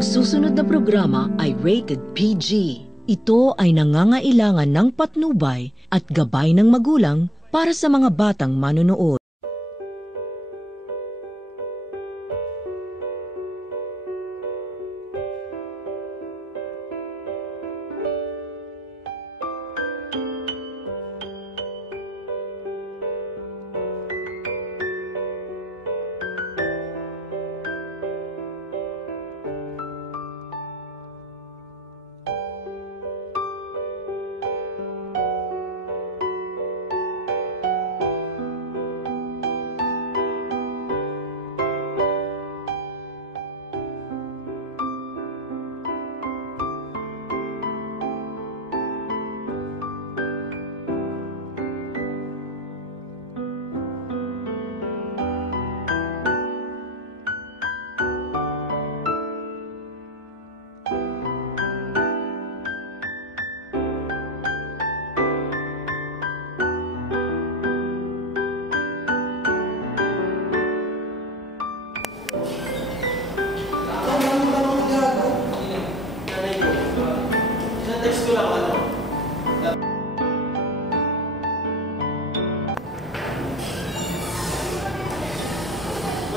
Ang susunod na programa ay rated PG. Ito ay nangangailangan ng patnubay at gabay ng magulang para sa mga batang manonood.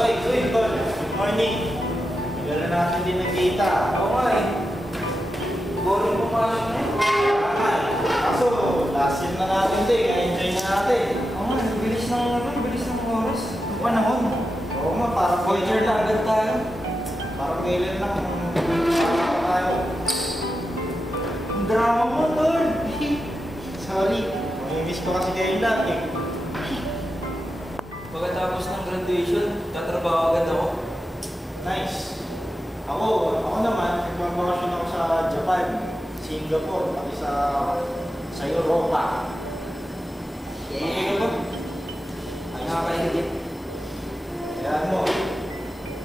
Uy, Tol. Good morning. Tagal na natin din nagkita. Oo nga eh. Boring pumasok na yun. Kaso, last year na natin din. Enjoy na natin. Oo nga, bilis ng oras. Panahon. Oo nga, parang Voyager na agad tayo. Parang kailan lang tayo. Ang drama mo, Tol. Sorry. Mamimiss ko kasi kayo lahat eh. Pagkatapos ng graduation, tatrabaho agad ako. Nice. Ako naman, nagbabakasyon ako sa Japan, Singapore, pati sa Europa. Okay ka ba? Ay, nakakainigit. Kaya mo,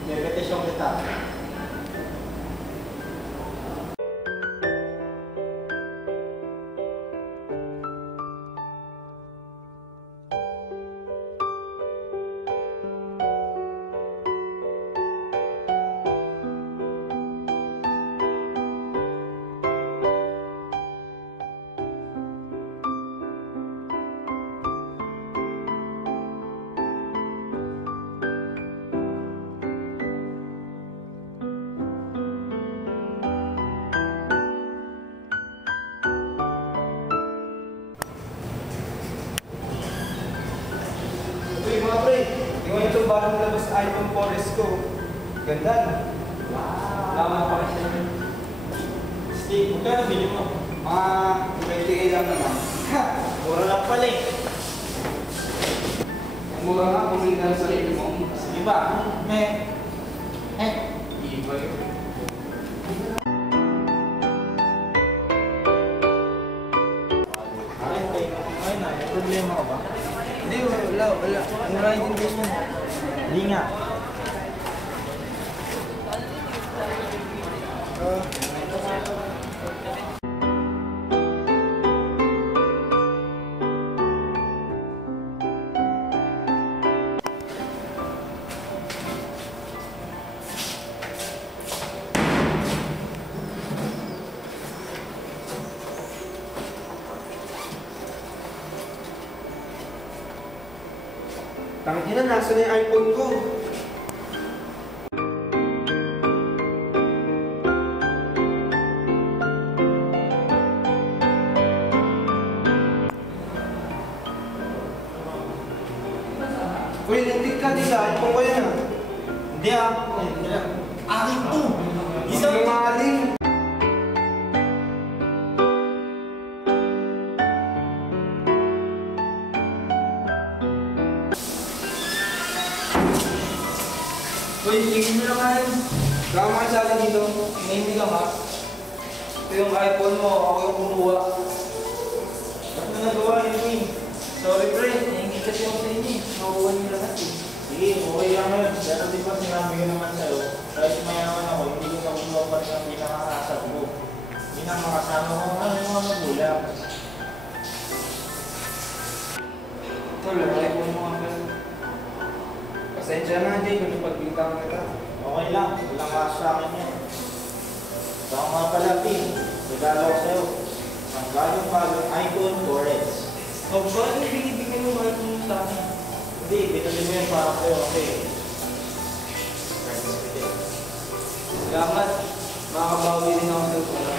repetisyon kita. Mga pre, yung itong bagong labas iPhone 4S ko. Ganda na. Wow! Laman pa kasi. Steve, magkano bili mo? Mga 20K lang naman. Ha! Mura lang pala eh. Ang mura nga, bumili ka sa sarili mo. Sige ba? Iba yun. Ay na, may problema ka ba? Hindi, wala. Mura yung investment. Hindi nga. Tangina, nasa na yung iPhone ko. Uy, lintik ka, di ka? iPhone ko yan ah. Hindi ah. Akin to. Isang maling. Uy, tingin mo lang nga yun. Kaya makisali dito. Hindi ka nga. Ito yung iPhone mo, ako yung kumuha. Ba't mo nagawa yun eh? Sorry pre, nahingi kasi ako sa inyo. Nakuha niyo lahat eh. Sige, okay lang yun. Pero di ba sinabi ko naman sa'yo, kahit mayaman ako, hindi ko nakuha pa rin ang pinakakasal mo. Hindi na makasama ko ang mga magulang. Ito lang, iPhone mo nga pala. Pasensya na, Jay, kung napagbintang kita. Okay lang, walang kaso sa akin yan. Baka nga pala, Pin. Regalo ko sa'yo. Ang bagong iPhone 4S. O, bakit binibigyan mo mga ito sa akin? Hindi, binili mo yan para sa'yo. Okay. Salamat. Makakabawi rin ako sa